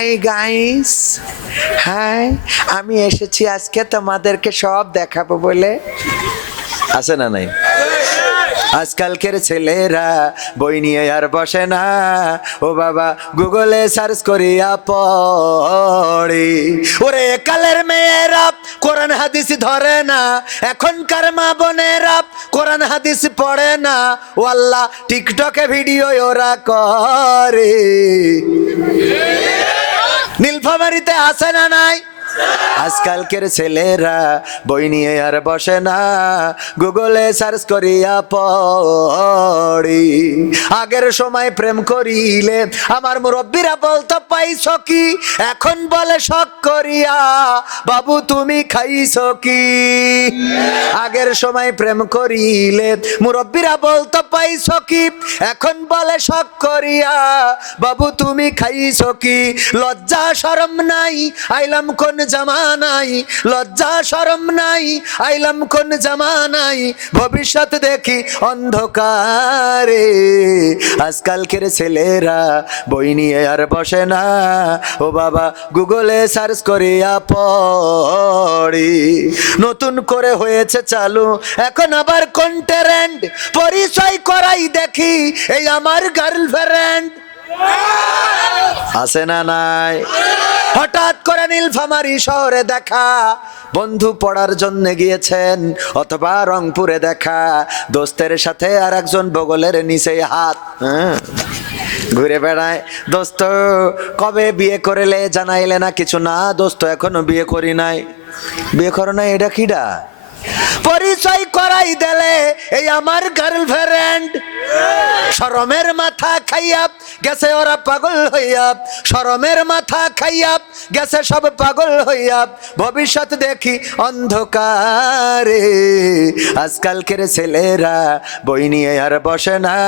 Hi guys, high, আমি এসেছি আজকে তোমাদেরকে সব দেখাবো বলে। আছে না নাই? আজকালকের ছেলেরা বই নিয়ে আর বসে না, ও বাবা গুগলে সার্চ করিয়া পড়ে। ওরে কালের মেয়েরা কোরআন হাদিস ধরে না, এখনকার মা বোনেরা কোরআন হাদিস পড়ে না, ও আল্লাহ টিকটকে ভিডিও ওরা করে। নীলফামারীতে আসে না নাই? আজকালকের ছেলেরা বই নিয়ে আর বসে না, গুগলে সার্চ করিয়া পড়ি। আগের সময় প্রেম করিলে আমার মুরব্বীরা বলতো পাইছো কি, এখন বলে শখ করিয়া বাবু তুমি খাইছো কি। আগের সময় প্রেম করিলে মুরব্বীরা বলতো পাইছো কি, এখন বলে শখ করিয়া বাবু তুমি খাইছো কি। লজ্জা শরম নাই আইলাম কোন জামানাই, লজ্জা শরম নাই আইলাম কোন জামানাই, ভবিষ্যৎ দেখি অন্ধকারে। আজকালকের ছেলেরা বই নিয়ে আর বসে না, ও বাবা গুগলে সার্চ করিয়া পড়ি। নতুন করে হয়েছে চালু এখন আবার কন্টেন্ট, পরিচয় করাই দেখি এই আমার গার্লফ্রেন্ড। আছে না নাই? হঠাৎ করে নীলফামারী শহরে দেখা, বন্ধু পড়ার জন্য গিয়েছেন, অথবা রংপুরে দেখা, দোস্তের সাথে আর একজন বগলের নিচে হাত ঘুরে বেড়ায়। দোস্ত কবে বিয়ে করলে জানাইলে না কিছু? না দোস্ত এখনো বিয়ে করি নাই। বিয়ে করো নাই এটা কিডা? পরিচয় করাই দিলে এই আমার গার্লফ্রেন্ড। শরমের মাথা খাইয়া গেছে ওরা পাগল হইয়া, শরমের মাথা খাইয়া গেছে সব পাগল হইয়া, ভবিষ্যৎ দেখি অন্ধকারে। আজকালকের ছেলেরা বই নিয়ে আর বসে না,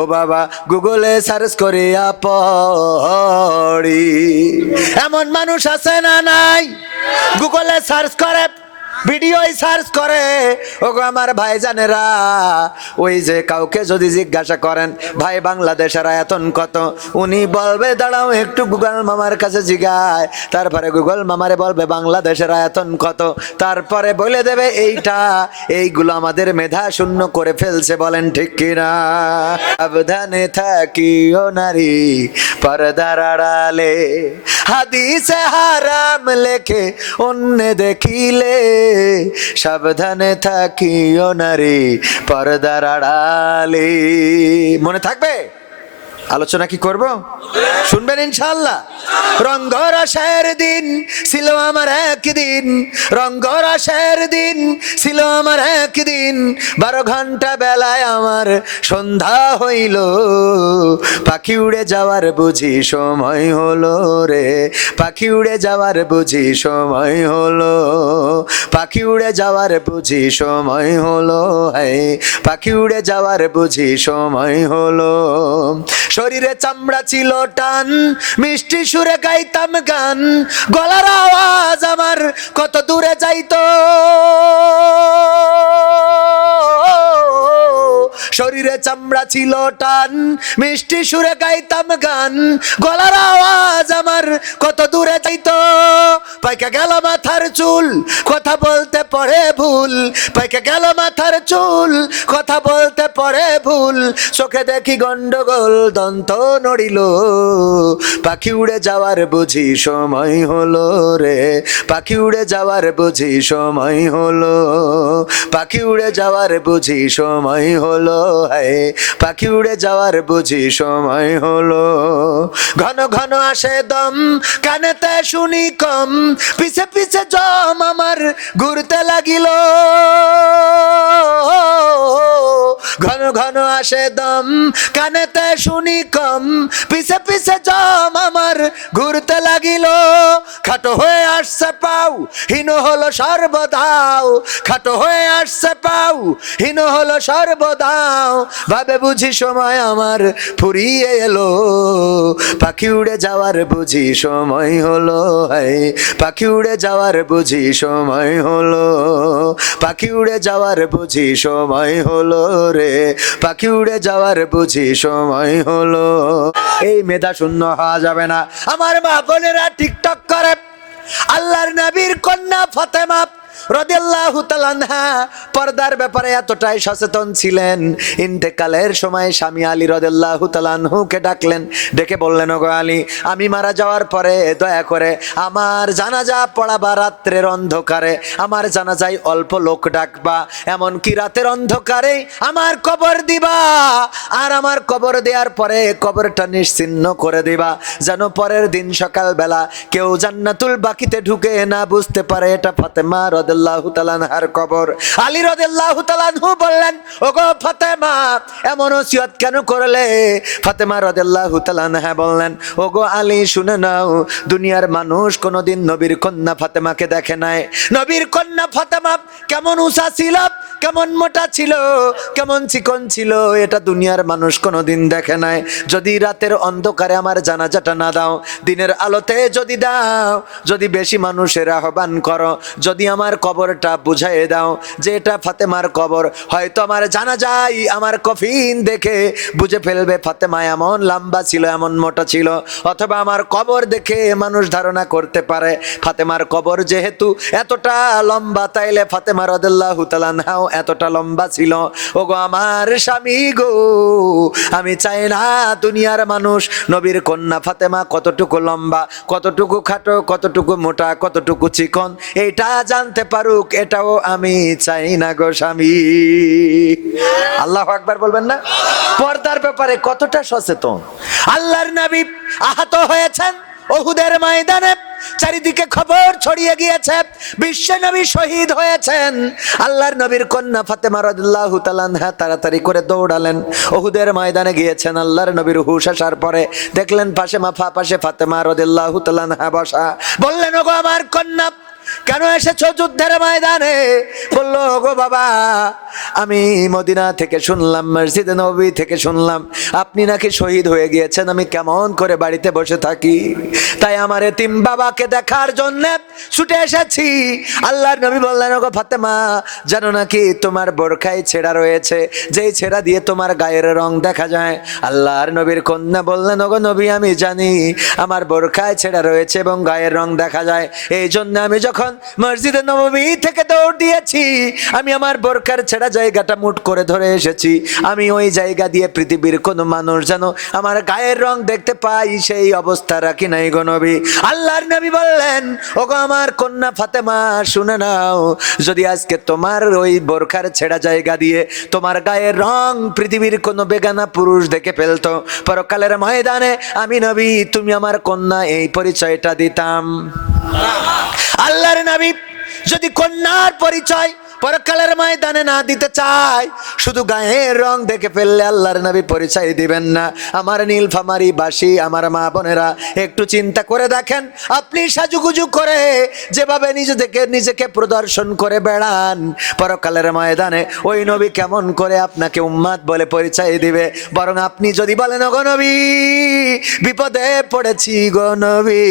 ও বাবা গুগলে সার্চ করিয়া পড়ি। এমন মানুষ আছে না নাই? গুগলে সার্চ করে, ভিডিও সার্চ করে। ওগো আমার ভাইজানেরা, ওই যে কাউকে যদি জিজ্ঞাসা করেন ভাই বাংলাদেশের আয়তন কত, উনি বলবে দাঁড়াও একটু গুগল মামার কাছে জিগায়, তারপরে গুগল মামারে বলবে বাংলাদেশের আয়তন কত, তারপরে বলে দেবে এইটা। এইগুলো আমাদের মেধা শূন্য করে ফেলছে, বলেন ঠিক কিনা? সাবধানে থাকিও নারী পর্দার আড়ালে, হাদিসে হারাম লেখে অন্য দেখিলে, সাবধানে থাকিও নারী পর্দার আড়ালে। মনে থাকবে? আলোচনা কি করব? শুনবেন ইনশাআল্লাহ। রঙ্গরসের দিন ছিল আমার একদিন, রঙ্গরসের দিন ছিল আমার একদিন, 12 ঘন্টা বেলায় আমার সন্ধ্যা হইল, পাখি উড়ে যাওয়ার বুঝি সময় হলো রে, পাখি উড়ে যাওয়ার বুঝি সময় হলো, পাখি উড়ে যাওয়ার বুঝি সময় হলো, হ্যাঁ পাখি উড়ে যাওয়ার বুঝি সময় হলো। শরীরে চামড়া ছিল টান, মিষ্টি সুরে গাইতাম গান, গলার আওয়াজ আমার কত দূরে যাইতো। শরীরে চামড়া ছিল টান, মিষ্টি সুরে গাইতাম গান, গলার আওয়াজ আমার কত দূরে যাইতো। পাইকে গেল মাথার চুল, কথা বলতে পড়ে ভুল, পাইকে গেল মাথার চুল, কথা বলতে পড়ে ভুল, চোখে দেখি গন্ডগোল, দন্ত নড়িল, পাখি উড়ে যাওয়ার বুঝি সময় হলো রে, পাখি উড়ে যাওয়ার বুঝি সময় হলো, পাখি উড়ে যাওয়ার বুঝি সময় হলো, হ্যাঁ পাখি উড়ে যাওয়ার বুঝি সময় হলো। ঘন ঘন আসে দম, কানেতে শুনি কম, পিছে পিছে জম আমার ঘুরতে লাগিল, ঘন ঘন আসে দম, কানেতে শুনি কম, পিছে পিছে জম আমার ঘুরতে লাগিল। খাটো হয়ে আসছে পাও, হীন হলো সর্বদাও, খাটো হয়ে আসছে পাও, হীন হলো সর্বদাও, ভাবে বুঝি সময় আমার ফুরিয়ে এলো, পাখি উড়ে যাওয়ার বুঝি সময় হলো, হ্যাঁ পাখি উড়ে যাওয়ার বুঝি সময় হলো, পাখি উড়ে যাওয়ার বুঝি সময় হলো রে, পাখি উড়ে যাওয়ার বুঝি সময় হলো। এই মেধা শূন্য হওয়া যাবে না। আমার মা বোনেরা টিকটক করে আল্লাহর নবীর কন্যা ফাতেমা রাদিয়াল্লাহু তাআলা আনহা পর্দার ব্যাপারে এতটাই সচেতন ছিলেন, ইন্তেকালের সময় স্বামী আলী রাদিয়াল্লাহু তাআলা আনহুকে ডাকলেন, ডেকে বললেন, ওগো আলী, আমি মারা যাওয়ার পরে দয়া করে আমার জানাজা পড়াবা, রাত্রের অন্ধকারে আমার জানাজায় অল্প লোক ডাকবা, এমন কি রাতের অন্ধকারে আমার কবর দিবা, আর আমার কবর দেওয়ার পরে কবরটা নিশ্চিহ্ন করে দিবা, যেন পরের দিন সকালবেলা কেউ জান্নাতুল বাকিতে ঢুকে না বুঝতে পারে এটা ফাতেমা রাদিয়াল্লাহু তাআলা আনহার কবর। আলী রাদিয়াল্লাহু তাআলা আনহু বললেন, ওগো ফাতেমা, এমন ওসিয়ত কেন করলে? ফাতেমা রাদিয়াল্লাহু তাআলা আনহা বললেন, ওগো আলী, শুনে নাও, দুনিয়ার মানুষ কোনোদিন নবীর কন্যা ফাতেমাকে দেখে নাই। নবীর কন্যা ফাতেমা কেমন উঁচা ছিল, কেমন মোটা ছিল, কেমন চিকন ছিল, এটা দুনিয়ার মানুষ কোনোদিন দেখে নাই। যদি রাতের অন্ধকারে আমার জানাজাটা না দাও, দিনের আলোতে যদি দাও, যদি বেশি মানুষের আহ্বান করো, যদি আমার কবরটা বুঝাই দাও যে এটা ফাতেমার কবর, হয়তো আমার জানাজাই আমার কফিন দেখে বুঝে ফেলবে ফাতেমা এমন লম্বা ছিল, এমন মোটা ছিল, অথবা আমার কবর দেখে মানুষ ধারণা করতে পারে ফাতেমার কবর যেহেতু এতটা লম্বা, তাইলে ফাতেমা রাদিয়াল্লাহু তাআলা আনহাও এতটা লম্বা ছিল। ওগো আমার স্বামী গো, আমি চাই না দুনিয়ার মানুষ নবীর কন্যা ফাতেমা কতটুকু লম্বা, কতটুকু খাটো, কতটুকু মোটা, কতটুকু চিকন, এইটা জানতে পারুক, এটাও আমি চাই না গো স্বামী। আল্লাহু আকবার বলবেন না? পর্দার ব্যাপারে কতটা সচেতন। আল্লাহর নবী আহত হয়েছেন উহুদের ময়দানে, চারিদিকে খবর ছড়িয়ে গিয়েছে বিশ্ব নবী শহীদ হয়েছেন। আল্লাহর নবীর কন্যা ফাতেমা রাদিয়াল্লাহু তাআলা আনহা তাড়াতাড়ি করে দৌড়ালেন, উহুদের ময়দানে গিয়েছেন। আল্লাহর নবীর হুশ আসার পরে দেখলেন পাশে ফাতেমা রাদিয়াল্লাহু তাআলা আনহা বসা। বললেন, ওগো আমার কন্যা, কেন এসেছো যুদ্ধের ময়দানে? বললো, ওগো বাবা, আমি মদিনা থেকে শুনলাম, মসজিদে নববী থেকে শুনলাম আপনি নাকি শহীদ হয়ে গিয়েছেন, আমি কেমন করে বাড়িতে বসে থাকি, তাই আমার এতিম বাবাকে দেখার জন্য ছুটে এসেছি। আল্লাহর নবী বললেন, ওগো ফাতেমা, জানো নাকি তোমার বোরখায় ছেঁড়া রয়েছে, যেই ছেঁড়া দিয়ে তোমার গায়ের রং দেখা যায়? আল্লাহর নবীর কন্যা বললেন, ওগো নবী, আমি জানি আমার বোরখায় ছেঁড়া রয়েছে এবং গায়ের রং দেখা যায়, এই জন্য আমি যখন মসজিদে নববী থেকে দৌড় দিয়েছি, আমি আমার বোরকার ছেঁড়া জায়গাটা মুঠ করে ধরে এসেছি, আমি ওই জায়গা দিয়ে পৃথিবীর কোনো মানুষ যেন আমার গায়ের রং দেখতে পাই, সেই অবস্থা রাখি নাই গো নবী। আল্লাহর নবী বললেন, ওগো আমার কন্যা ফাতেমা, শুনে নাও, যদি আজকে তোমার ওই বোরখার ছেঁড়া জায়গা দিয়ে তোমার গায়ের রং পৃথিবীর কোনো বেগানা পুরুষ দেখে ফেলতো, পরকালের ময়দানে আমি নবী, তুমি আমার কন্যা, এই পরিচয়টা দিতাম। আল্লাহর নবী যদি কন্যার পরিচয় পরকালের ময়দানে না দিতে চায়, শুধু গায়ের রং দেখে ফেললে আল্লাহর নবী পরিচয় দিবেন না। আমার নীলফামারী বাসী, আমার মা বোনেরা, একটু চিন্তা করে দেখেন, আপনি সাজুগুজু করে যেভাবে নিজেকে প্রদর্শন করে বেড়ান, পরকালের ময়দানে ওই নবী কেমন করে আপনাকে উম্মাত বলে পরিচয় দিবে? বরং আপনি যদি বলেন, ওগো নবী, বিপদে পড়েছি গো নবী,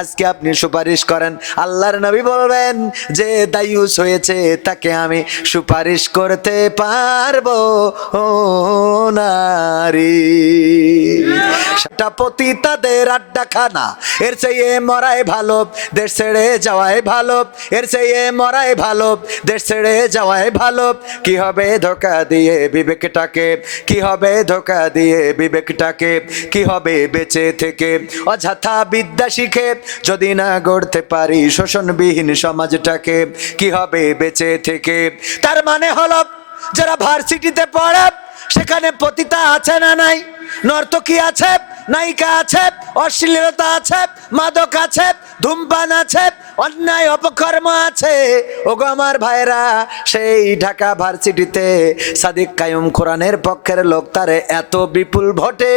আজকে আপনি সুপারিশ করেন, আল্লাহর নবী বলবেন যে দায়ুস হয়েছে, তাকে আমি সুপারিশ করতে পারবো নারী। সেটা পতিতাদের আড্ডাখানা, এর চেয়ে মরাই ভালো, দেশ ছেড়ে যাওয়াই ভালো, এর চেয়ে মরাই ভালো, দেশ ছেড়ে যাওয়াই ভালো। কি হবে ধোকা দিয়ে বিবেকটাকে, কি হবে ধোকা দিয়ে বিবেকটাকে, কি হবে বেঁচে থেকে অযথা বিদ্যা শিখে যদি না গড়তে পারি শোষণবিহীন সমাজটাকে, কি হবে বেঁচে থেকে? তার মানে হলো, যারা ভার্সিটিতে পড়ে সেখানে পতিতা আছে না নাই, নর্তকী আছে, নায়িকা আছে, অশ্লীলতা আছে, মাদক আছে, ধূমপান আছে, অন্যায় অপকর্ম আছে। ওগো আমার ভাইরা, সেই ঢাকা ভার্সিটিতে সাদিক কায়ুম কোরআনের পক্ষের লোক, তারে এত বিপুল ভোটে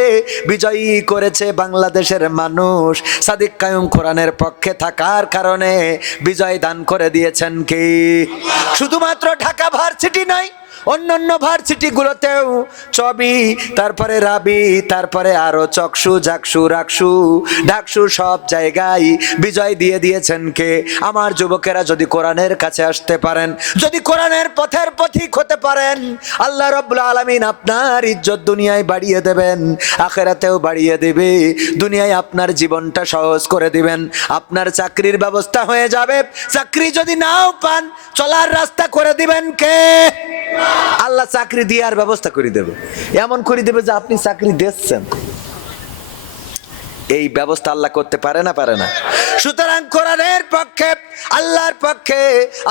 বিজয়ী করেছে বাংলাদেশের মানুষ। সাদিক কায়ুম কোরআনের পক্ষে থাকার কারণে বিজয় দান করে দিয়েছেন কি? শুধুমাত্র ঢাকা ভার্সিটি নয়, অন্যান্য ভার্সিটিগুলোতেও চবি, তারপরে রাবি, তারপরে আরো চকসু, জাকসু, রাকসু, ডাকসু, সব জায়গায় বিজয় দিয়ে দিয়েছেন কে? আমার যুবকেরা যদি কোরআনের কাছে আসতে পারেন, যদি কোরআনের পথের পথিক হতে পারেন, আল্লাহ রাব্বুল আলামিন আপনার ইজ্জত দুনিয়ায় বাড়িয়ে দেবেন, আখিরাতেও বাড়িয়ে দেবে। দুনিয়ায় আপনার জীবনটা সহজ করে দিবেন, আপনার চাকরির ব্যবস্থা হয়ে যাবে। চাকরি যদি নাও পান, চলার রাস্তা করে দিবেন কে? আল্লাহ চাকরি দেওয়ার ব্যবস্থা করে দেবে, এমন করে দেবে যে আপনি চাকরি দিচ্ছেন। এই ব্যবস্থা আল্লাহ করতে পারে না? পারে না? সুতরাং কোরআনের পক্ষে, আল্লাহর পক্ষে,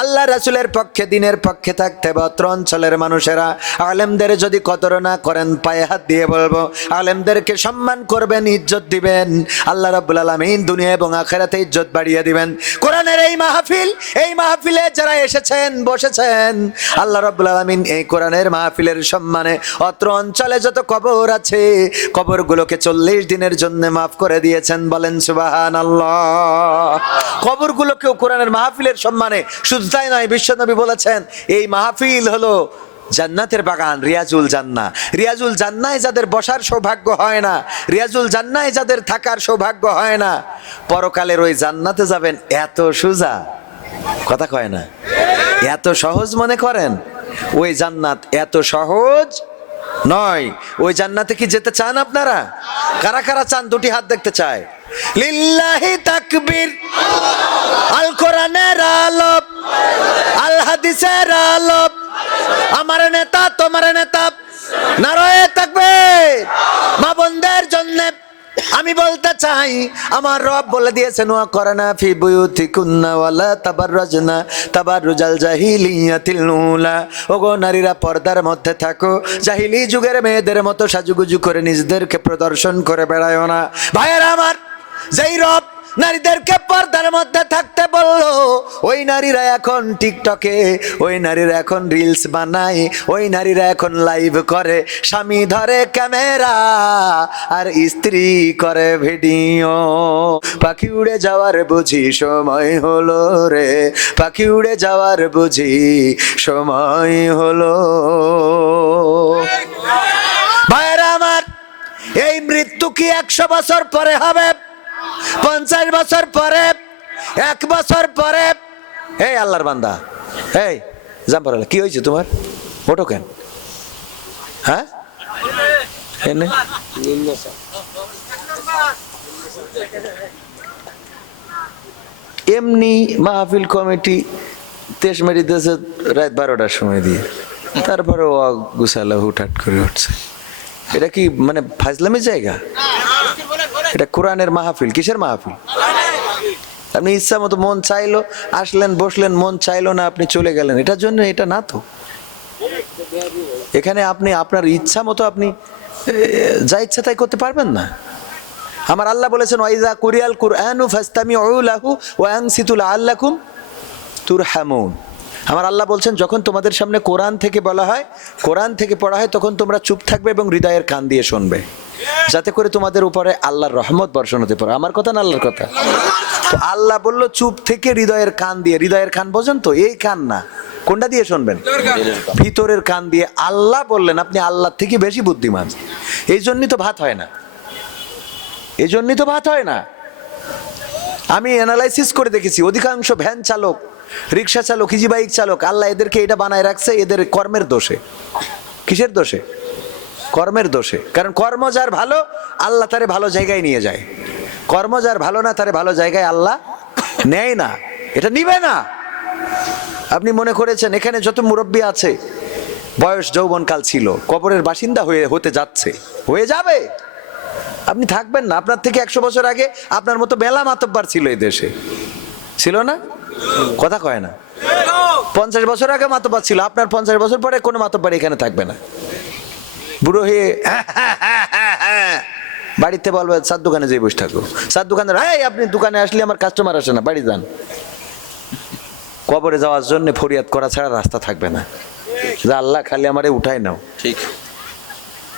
আল্লাহ রাসূলের পক্ষে, দিনের পক্ষে থাকতে হবে অত্র অঞ্চলের মানুষেরা। আলেমদের যদি কদর না করেন, পায়ে হাত দিয়ে বলবো, আলেমদেরকে সম্মান করবেন, ইজ্জত দিবেন, আল্লাহ রাব্বুল আলামিন দুনিয়া এবং আখিরাতে ইজ্জত বাড়িয়ে দিবেন। কোরআনের এই মাহফিল, এই মাহফিলে যারা এসেছেন, বসেছেন, আল্লাহ রাব্বুল আলামিন এই কোরআনের মাহফিলের সম্মানে অত্র অঞ্চলে যত কবর আছে, কবরগুলোকে 40 দিনের জন্য মাফ করে দিয়েছেন। বলেন সুবহানাল্লাহ। কবরগুলোকেও কোরআনের মাহফিলের সম্মানে, শুধু তাই নয়, বিশ্বনবী বলেছেন এই মাহফিল হলো জান্নাতের বাগান, রিয়াজুল জান্নাহ। রিয়াজুল জান্নায় যাদের বসার সৌভাগ্য হয় না, রিয়াজুল জান্নায় যাদের থাকার সৌভাগ্য হয় না, পরকালের ওই জান্নাতে যাবেন এত সোজা, কথা কয় না, এত সহজ মনে করেন? ওই জান্নাত এত সহজ নয়। ওই জান্নাতে কি যেতে চান আপনারা? কারা কারা চান? দুটি হাত দেখতে চায়। লিল্লাহি তাকবীর। আল কোরআনের আলো, আল হাদিসের আলো, আমার নেতা তোমার নেতা, নারায়ে তাকবীর। মা বোনদের জন্য আমি বলতে চাই, আমার রব বলে দিয়েছেন, ওয়া করনা ফি বুয়ুতিকুন্না ওয়ালা তাবাররাজনা তাবাররুজাল জাহিলিয়াতিল উলা। ওগো নারীরা, পর্দার মধ্যে থাকো, জাহিলি যুগের মেয়েদের মতো সাজুগুজু করে নিজেদেরকে প্রদর্শন করে বেড়ায়ও না। ভাইয়েরা আমার, যেই রব নারীদেরকে পর্দার মধ্যে থাকতে বললো, ওই নারীরা এখন টিকটকে, ওই নারীরা এখন রিলস বানায়, ওই নারীরা এখন লাইভ করে, স্বামী ধরে ক্যামেরা আর স্ত্রী করে ভিডিও। পাখি উড়ে যাওয়ার বুঝি সময় হলো রে, পাখি উড়ে যাওয়ার বুঝি সময় হলো। ভাইয়েরা আমার, এই মৃত্যু কি 100 বছর পরে হবে, 50 বছর পরে, 1 বছর পরে? এই আল্লাহর বান্দা, এই জাম্পার, কি হয়েছে তোমার? ওঠো কেন? হ্যাঁ, এমনি মাহফিল কমিটি তেজ মেরি দিয়েছে রাত 12টার সময় দিয়ে, তারপরে ও গুছালা হুটহাট করে উঠছে। এটা কি মানে ফাজলামি জায়গা? এটা কোরআনের মাহফিল। কিসের মাহফিল? আপনি ইচ্ছা মতো মন চাইলো আসলেন, বসলেন, মন চাইলো না আপনি চলে গেলেন, এটার জন্য এটা না তো। এখানে আপনি আপনার ইচ্ছা মতো আপনি যা ইচ্ছা তাই করতে পারবেন না। আমার আল্লাহ বলেছেন, ওয়াইজা কুরিয়াল কুরআনু ফাসতামিউ লাহু ওয়া আনসিতু লাআল্লাকুম তুরহামুন। আমার আল্লাহ বলছেন, যখন তোমাদের সামনে কোরআন থেকে বলা হয়, কোরআন থেকে পড়া হয়, তখন তোমরা চুপ থাকবে এবং হৃদয়ের কান দিয়ে শুনবে, যাতে করে তোমাদের উপরে আল্লাহর রহমত বর্ষণ হতে পারে। আমার কথা না আল্লাহর কথা? তো আল্লাহ বললো চুপ থেকে হৃদয়ের কান দিয়ে। হৃদয়ের কান বোঝেন তো? এই কান না, কোনটা দিয়ে শুনবেন? ভিতরের কান দিয়ে। আল্লাহ বললেন আপনি আল্লাহর থেকে বেশি বুদ্ধিমান। এই জন্যই তো ভাত হয় না, এই জন্যই তো ভাত হয় না। আমি অ্যানালাইসিস করে দেখেছি, অধিকাংশ ভ্যান চালক, রিক্সা চালক, ইজি বাইক চালক, আল্লাহ এদেরকে এটা বানায় রাখছে এদের কর্মের দোষে। কিসের দোষে? কর্মের দোষে। কারণ কর্ম যার ভালো, আল্লাহ তারে ভালো জায়গায় নিয়ে যায়। কর্ম যার ভালো না, তারে ভালো জায়গায় আল্লাহ নেয় না, এটা নিবে না। আপনি মনে করেছেন এখানে যত মুরব্বী আছে, বয়স যৌবনকাল ছিল, কবরের বাসিন্দা হতে যাচ্ছে, হয়ে যাবে। আপনি থাকবেন না। আপনার থেকে 100 বছর আগে আপনার মতো মেলা মাতব্বার ছিল এই দেশে, ছিল না? কথা কয় না? 50 বছর আগে মাতব্বার ছিল, আপনার 50 বছর পরে কোনো মাতব্বার এখানে থাকবে না। বুড়ো হয়ে বাড়িতে বলবে চার দোকানে যেয়ে বসে থাকো। চার দোকানদার, আপনি দোকানে আসলে আমার কাস্টমার আসে না, বাড়ি যান। কবরে যাওয়ার জন্য ফরিয়াদ করা ছাড়া রাস্তা থাকবে না, যে আল্লাহ খালি আমারে উঠাই নাও। ঠিক।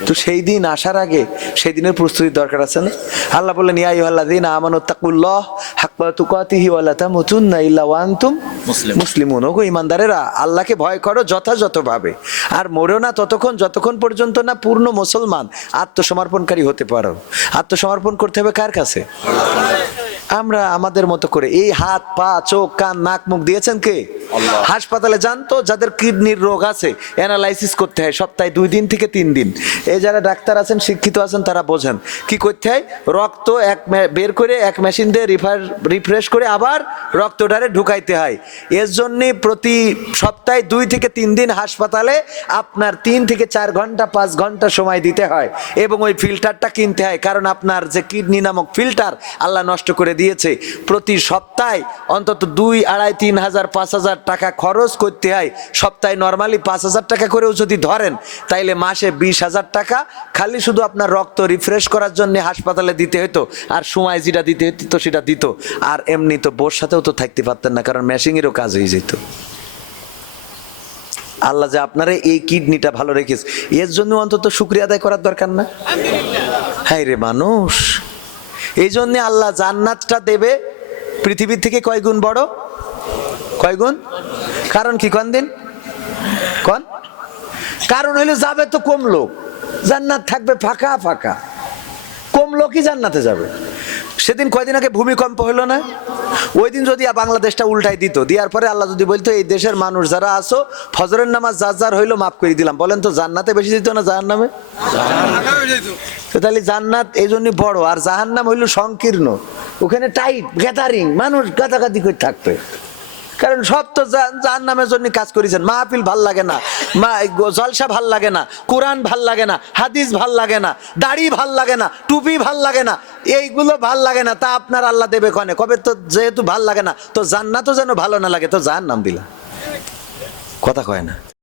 তো সেই দিন আসার আগে সেই দিনের প্রস্তুতির দরকার আছে না? আল্লাহ বললেন, ইয়া আইয়ুহাল্লাযীনা আমানুত্তাকুল্লাহ হাক্কা তুকাতিহি ওয়া লা তামুতুন্না ইল্লা ওয়া আনতুম মুসলিম। মুসলিমুন। ওগো ইমানদারেরা, আল্লাহকে ভয় করো যথাযথভাবে, আর মরো না যতক্ষণ পর্যন্ত না পূর্ণ মুসলমান আত্মসমর্পণকারী হতে পারো। আত্মসমর্পণ করতে হবে কার কাছে? আমরা আমাদের মতো করে এই হাত পা চোখ কান নাক মুখ দিয়েছেন কে? হাসপাতালে যান তো, যাদের কিডনির রোগ আছে অ্যানালাইসিস করতে হয় সপ্তাহে 2 দিন থেকে 3 দিন। এই যারা ডাক্তার আছেন শিক্ষিত আছেন তারা বোঝেন কি করতে হয়। রক্ত বের করে এক মেশিন দিয়ে রিফ্রেশ করে আবার রক্তটারে ঢুকাইতে হয়। এর জন্যে প্রতি সপ্তাহে 2 থেকে 3 দিন হাসপাতালে আপনার 3 থেকে 4 ঘন্টা 5 ঘন্টা সময় দিতে হয়, এবং ওই ফিল্টারটা কিনতে হয়, কারণ আপনার যে কিডনি নামক ফিল্টার আল্লাহ নষ্ট করে দিয়েছে। প্রতি সপ্তাহে অন্তত 2, 2.5, 3 হাজার 5 হাজার টাকা খরচ করতে হয়। সপ্তাহে নর্মালি 5 হাজার টাকা করেও যদি ধরেন, তাইলে মাসে 20 হাজার টাকা খালি শুধু আপনার রক্ত রিফ্রেশ করার জন্য হাসপাতালে দিতে হতো, আর সময় যেটা দিতে হতো সেটা দিত। আর এমনি তো বোর সাথেও তো থাকতে পারতেন না, কারণ মেশিনেরও কাজ হয়ে যেত। আল্লাহ যে আপনারা এই কিডনিটা ভালো রেখেছে, এর জন্য অন্তত শুকরিয়া আদায় করার দরকার না? হাই রে মানুষ, এই জন্য আল্লাহ জান্নাতটা দেবে পৃথিবীর থেকে কয় গুণ বড়? কয় গুণ? কারণ কি কোন দিন কোন কারণ হইলো যাবে তো কম লোক, জান্নাত থাকবে ফাঁকা ফাঁকা, কম লোকই জান্নাতে যাবে। সেদিন কয়দিন আগে ভূমিকম্প হলো না? ওই দিন যদি বাংলাদেশটা উল্টাই দিত, দেওয়ার পরে আল্লাহ যদি বলতো এই দেশের মানুষ যারা আসো ফজরের নামাজ যার যার হইলো মাফ করে দিলাম, বলেন তো জান্নাতে বেশি দিত না জাহান্নামে? তাহলে জান্নাত এই জন্যই বড়, আর জাহান্নাম হইলো সংকীর্ণ, ওখানে টাইট গ্যাদারিং, মানুষ গাদাগাদি করে থাকবে। কারণ সব তো জাহান্নামের জন্য কাজ করেছেন। মাহফিল ভাল লাগে না, জলসা ভাল লাগে না, কোরআন ভাল লাগে না, হাদিস ভাল লাগে না, দাড়ি ভাল লাগে না, টুপি ভাল লাগে না, এইগুলো ভাল লাগে না, তা আপনার আল্লাহ দেবে কনে? কবে তো যেহেতু ভাল লাগে না, তো জান্নাতও যেন ভালো না লাগে, তো জাহান্নাম দিলা। কথা কয় না।